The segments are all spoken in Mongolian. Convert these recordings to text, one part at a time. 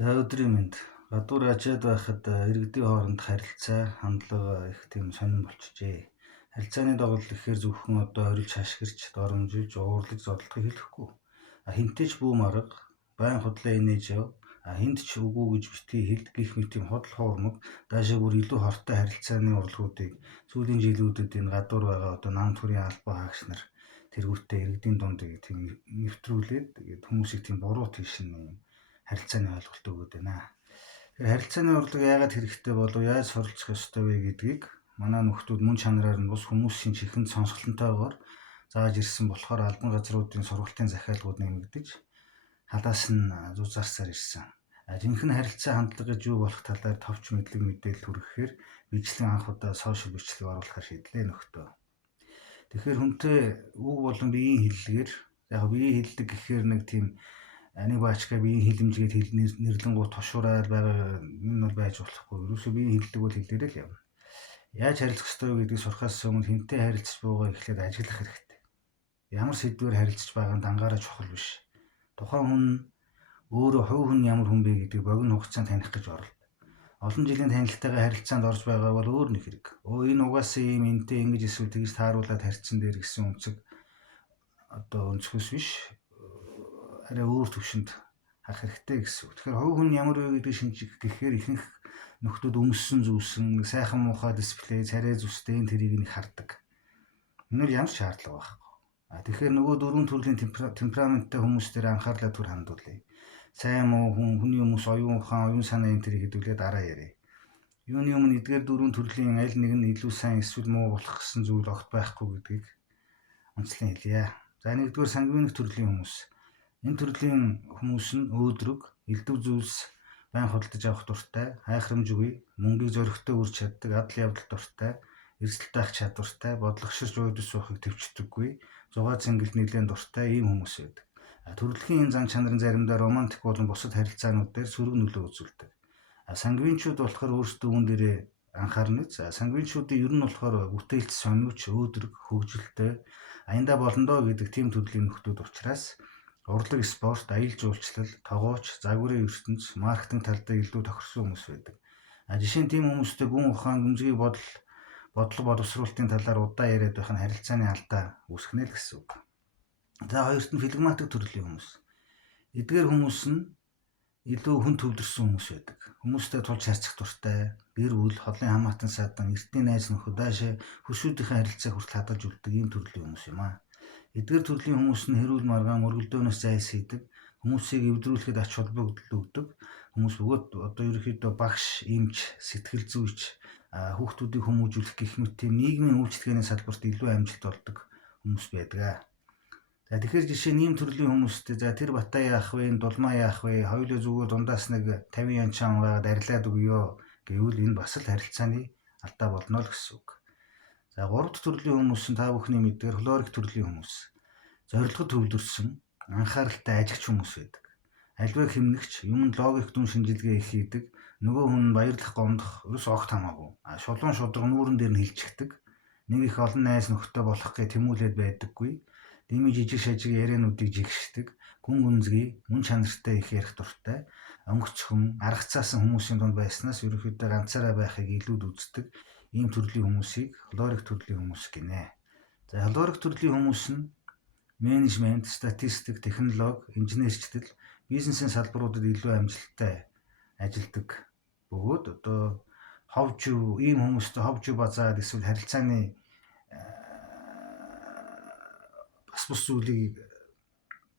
За өдрийн мэнд. Гадуур ачаад байхад иргэдийн хооронд харилцаа, хандлага их тийм сонирн болчихжээ. Харилцааны доголдол ихээр зөвхөн орилж хашгирч, доромжилж, уурлаж, зодтолдохыг хэлэхгүй. Хинтээ ч бүү марга, байн худлаа инээж яв. Хинд ч үгүй гэж битгий хэл гих мэт тийм худал хуурмаг, даашаа бүр илүү хортой харилцааны урлагуудыг сүүлийн жилүүдэд энэ гадуур байгаа нам төрийн албаа хаагч нар тэргүүтээ иргэдийн дунд тийм нэвтрүүлээд тэгээд хүмүүсийг тийм буруу тийш нь харилцааны ойлголт өгöd байна. Тэгэхээр харилцааны урлаг яагаад хэрэгтэй болов, яаж суралцах ёстой вэ гэдгийг манай нөхдүүд мөн чанараар нь бус хүмүүсийн чихэнд сонсголонтойгоор зааж ирсэн болохоор албан газруудын сургалтын захиалгууд нэмэгдэж халаас нь зузаарсаар ирсэн. Жинхэнэ харилцаа хандлага гэж юу болох талаар товч мэдлэг мэдээлэл хүргэхээр бичлэн анх удаа сошиал бичлэг оруулахар шийдлээ нөхдөө. Тэгэхээр хүнтэй үг болон биеийн хэллэгээр биеийн хэллэг гэхээр нэг тийм нэг баачгаа биеийн хилэмжгээд нэрлэнгуут тушуураад байгаа энэ бол байж болохгүй. Ерөөсөө биеийн хэллэг бол хэлээрээ л явна. Яаж харилцах ёстой вэ гэдгийг сурахаас өмнө хинтээ харилцаж байгаагаа эхлээд ажиглах хэрэгтэй. Ямар сэдвээр харилцаж байгаа нь дангаараа чухал биш. Тухайн хүн өөрөө хувь хүн ямар хүн бэ гэдгийг богино хугацаанд таних гэж оролд. Олон жилийн танилцтайгаа харилцаанд орж байгаа бол өөр нэг хэрэг. Энэ угаасаа ийм энтэй ингэж эсвэл тэгж тааруулаад харьцсан дээр гэсэн үнцэг өнцгөөс биш. Арай өөр төвшөнд харах хэрэгтэй гэсэн үг. Тэгэхээр хувь хүн ямар вэ гэдгийг шинжих гэхээр ихэнх нөхдүүд өмссөн зүйлсэн, сайхан муухай дисплей, царай зүстэй тэрийг нэг хардаг. Энэ нь ямар ч шаардлага байхгүй. Тэгэхээр нөгөө дөрвөн төрлийн темпераменттай хүмүүстээр анхаарлаа түр хандуулъя. Сайн муу хүний хүмүүс оюун ухаан, оюун санаа энэ тэрийг хэдүүлээ дараа яриа. Юуны өмнө эдгээр дөрвөн төрлийн аль нэг нь илүү сайн эсвэл муу болох гэсэн зүйл огт байхгүй гэдгийг онцлон хэлье. За нэгдүгээр сангвиник төрлийн хүмүүс. Энэ төрлийн хүмүүс нь өөдрөг, элдв зүйлс байн худалдаж авах дуртай, хайхрамжгүй, мөнгийг зоригтой үрж чаддаг, адал явдал дуртай, эрсдэл даах чадвартай, бодлогоширч ууйд суухыг төвчдөггүй, зугаа цэнгэлд нэлээд дуртай ийм хүмүүс байдаг. Төрөлхийн энэ зан чанарын заримдаа романтик болон бусад харилцаанууд дээр сөрөг нөлөө үзүүлдэг. Сангвинчууд болохоор өөрсдөө үүн дээрээ анхаарна. Сангвинчуудын ер нь болохоор бүтээлч, сониуч, өөдрөг, хөгжилтэй, аяндаа болондоо гэдэг тийм төрлийн нөхдүүд учраас урлаг, спорт, аялал жуулчлал, тогооч, загварын ертөнц, маркетинг тал дээр илүү тохирсон хүмүүс байдаг. Жишээ нь тийм хүмүүстэй гүн ухаан, гүнзгий бодлого боловсруулалтын талаар удаа яриад байх нь харилцааны алдаа үүсгэнэ л гэсэн үг. За хоёрт нь флегматик төрлийн хүмүүс. Эдгээр хүмүүс нь илүү хүн төвлөрсөн хүмүүс байдаг. Хүмүүстэй тулж харьцах дуртай, гэр бүл, холын хамаатан садан, эртний найз нөхөд даашаа хөршүүдийн харилцааг хүртэл хадгалж үлддэг ийм төрлийн хүмүүс юм аа. Эдгээр төрлийн хүмүүс нь хэрүүл маргаан өргөлдөөнөөс зайлсхийдэг, хүмүүсийг эвдрүүлэхэд ач холбогдол өгдөг, хүмүүс бөгөөд ерөнхийдөө багш, эмч, сэтгэл зүйч, хүүхдүүдийг хүмүүжүүлэх гэх мэт тийм нийгмийн үйлчлэгээний салбарт илүү амжилт олдог хүмүүс байдаг. Тэгэхээр жишээ нь ийм төрлийн хүмүүстэй тэр батаа яах вэ, энэ дулмаа яах вэ, хоёулаа зүгээр дундаас нэг 50 янчаа унгаад арилаад өгөө гэвэл энэ бас л харилцааны алдаа болно л гэсэн үг. За гуравт төрлийн хүмүүс нь та бүхний мэдгээр хлорик төрлийн хүмүүс. Зорилгод төвлөрсөн, анхааралтай ажигч хүмүүс байдаг. Альваа хэмнэгч, юмд логик дүн шинжилгээ их хийдэг, нөгөө хүн баярлах гомдох, ерөөс огт хамаагүй. Шулуун шудраг нүүрэн дээр нь хилчигдэг. Нэг их олон найз нөхдөд болох гэ тэмүүлээд байдаггүй. Дими жижиг шажиг яриануудыг жигшдэг, гүн гүнзгий, мөн чанартай их ярих дуртай, өнгөцхөн, арга цаасан хүмүүсийн дунд байснаас ерөнхийдөө ганцаараа байхыг илүүд үздэг ийм төрлийн хүмүүсийг хлорик төрлийн хүмүүс гинэ. За хлорик төрлийн хүмүүс нь менежмент, статистик, технологи, инженерчлэл, бизнесийн салбаруудад илүү амжилттай ажилладаг бөгөөд ховжуу, ийм хүмүүстэй ховжуу базаад эсвэл харилцааны бус зүйлийг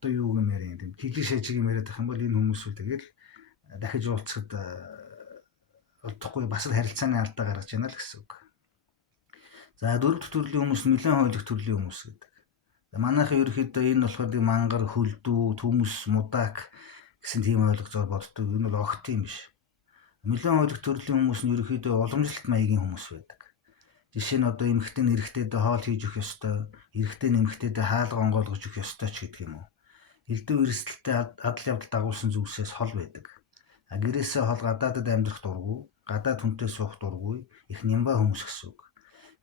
юу гэмээр юм жижиг шажиг юм яриад ах юм бол энэ хүмүүс тэгэл дахиж уулзахад олдохгүй бас л харилцааны алдаа гаргаж байна л гэсэн үг. За дөрөвт төрлийн хүмүүс нь нэлээд хойлох төрлийн хүмүүс гэдэг. Манайхан ерөөхдөө энэ болохоор мангар, хөлдүү, төмөс, мудак гэсэн тийм ойлголцоор боддог. Энэ бол огт юм биш. Нэлээд хойлох төрлийн хүмүүс нь ерөөхдөө уламжлалт маягийн хүмүүс байдаг. Жишээ нь эмэгтэй нь эрэгтэйдээ хоол хийж өгөх ёстой, эрэгтэй нь эмэгтэйдээ хаалга онгойлгож өгөх ёстой ч гэдэг юм уу. Элдв эрсдэлтэй адал явдал дагуулсан зүйлсээс хол байдаг. Гэрээсээ хол гадаадад амьдрах дургүй, гадаад хүнтэй суух дургүй, их нямбаа хүмүүс гэсэн үг.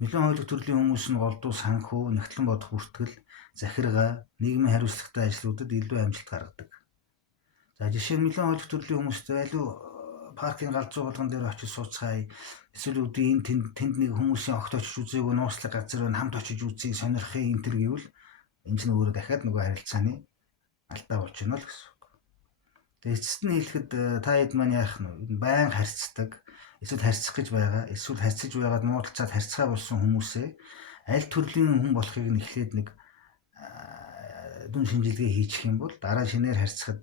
Нэлээд хойлох төрлийн хүмүүс нь голдуу санхүү, нэгтлэн бодох бүртгэл, захиргаа, нийгмийн хариуцлагатай ажлуудад илүү амжилт гаргадаг. За жишээ нь нэлээд олон төрлийн хүмүүстэй айлуу паркийн галзуу болгон дээр очиж сууцгаая. Эсвэл үүдийн тэнд нэг хүмүүсийн огт очиж үзээгүй нууцлаг газар байна, хамт очиж үзье, сонирхъя энэ төр гэвэл энэ чинь өөрөө дахиад нөгөө харилцааны алдаа болж байна л гэсэн үг. Тэгээ эцэст нь хэлэхэд та хэд маань яах нь байн харьцдаг, эсвэл харьцах гэж байгаа, эсвэл харьцаж байгаад муудалцаад харьцгаа болсон хүмүүсээ аль төрлийн хүн болохыг нь эхлээд нэг дүн шинжилгээ хийчих юм бол дараа шинээр харьцахад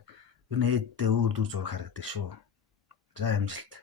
ер нь ээддээ өөр дүр зураг харагддаг шүү. За амжилт.